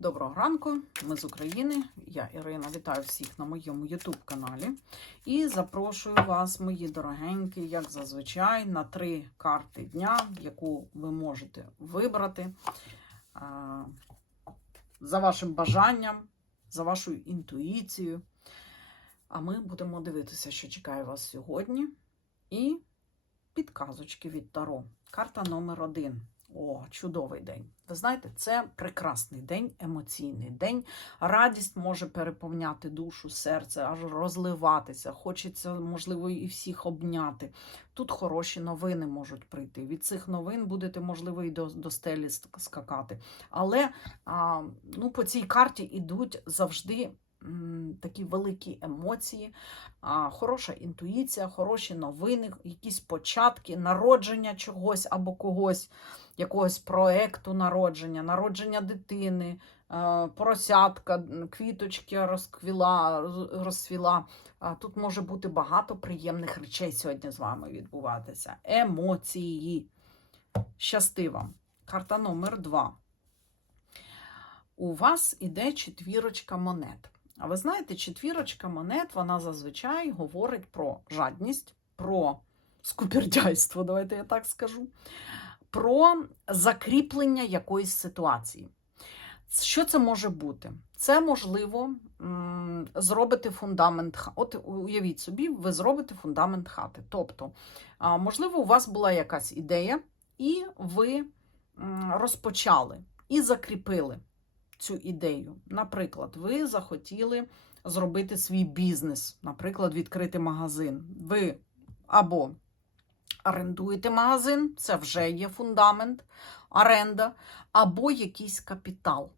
Доброго ранку, ми з України. Я Ірина. Вітаю всіх на моєму YouTube каналі. І запрошую вас, мої дорогенькі, як зазвичай, на три карти дня, яку ви можете вибрати за вашим бажанням, за вашою інтуїцією. А ми будемо дивитися, що чекає вас сьогодні. І підказочки від Таро. Карта номер один. О, чудовий день. Ви знаєте, це прекрасний день, емоційний день. Радість може переповняти душу, серце, аж розливатися. Хочеться, можливо, і всіх обняти. Тут хороші новини можуть прийти. Від цих новин будете, можливо, і до, до стелі скакати. Але а, ну, по цій карті йдуть завжди такі великі емоції, хороша інтуїція, хороші новини, якісь початки, народження чогось або когось, якогось проекту народження, народження дитини, е, поросятка, квіточки розквіла, роз- розцвіла. А, Тут може бути багато приємних речей сьогодні з вами відбуватися. Емоції. Щасти вам. Карта номер два. У вас іде четвірочка монет. А ви знаєте, четвірочка монет, вона зазвичай говорить про жадність, про скупердяйство, давайте я так скажу, про закріплення якоїсь ситуації. Що це може бути? Це можливо зробити фундамент. ха- От уявіть собі, ви зробите фундамент хати. Тобто, можливо, у вас була якась ідея, і ви розпочали і закріпили цю ідею. Наприклад, ви захотіли зробити свій бізнес, наприклад, відкрити магазин. Ви або орендуєте магазин, це вже є фундамент, оренда, або якийсь капітал.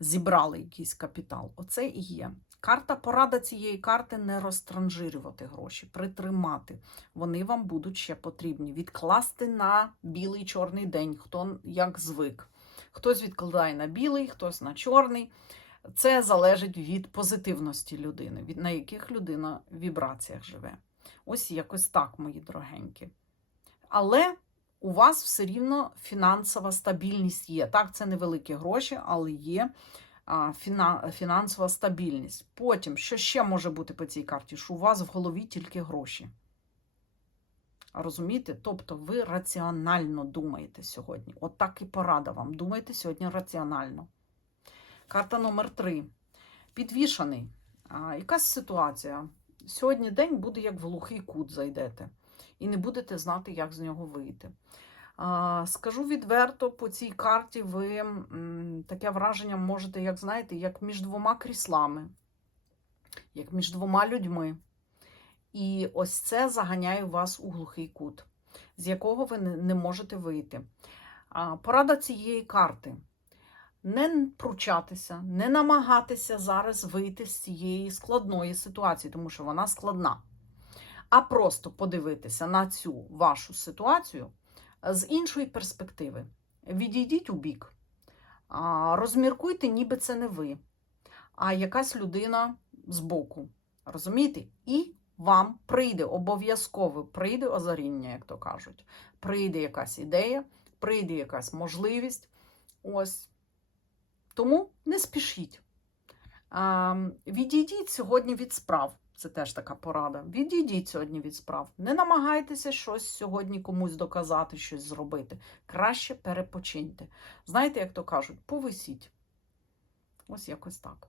Зібрали якийсь капітал. Оце і є. Карта порада цієї карти не розтранжирювати гроші, притримати. Вони вам будуть ще потрібні. Відкласти на білий чорний день, хто як звик. Хтось відкладає на білий, хтось на чорний. Це залежить від позитивності людини, від на яких людина в вібраціях живе. Ось якось так, мої дорогенькі. Але у вас все рівно фінансова стабільність є. Так, це невеликі гроші, але є фінансова стабільність. Потім, що ще може бути по цій карті? Що у вас в голові тільки гроші. Розумієте? Тобто ви раціонально думаєте сьогодні. От і порада вам. Думайте сьогодні раціонально. Карта номер три. Підвішаний. А, якась ситуація. Сьогодні день буде як в глухий кут зайдете. І не будете знати, як з нього вийти. А, скажу відверто, по цій карті ви таке враження можете, як знаєте, як між двома кріслами, як між двома людьми. І ось це заганяє вас у глухий кут, з якого ви не, можете вийти. Порада цієї карти. Не пручатися, не намагатися зараз вийти з цієї складної ситуації, тому що вона складна. А просто подивитися на цю вашу ситуацію з іншої перспективи. Відійдіть у бік, розміркуйте, ніби це не ви, а якась людина збоку. Розумієте? І вам прийде обов'язково прийде озаріння, як то кажуть. Прийде якась ідея, прийде якась можливість. Ось. Тому не спішіть. А, відійдіть сьогодні від справ. Це теж така порада. Відійдіть сьогодні від справ. Не намагайтеся щось сьогодні комусь доказати, щось зробити. Краще перепочиньте. Знаєте, як то кажуть, повисіть. Ось якось так.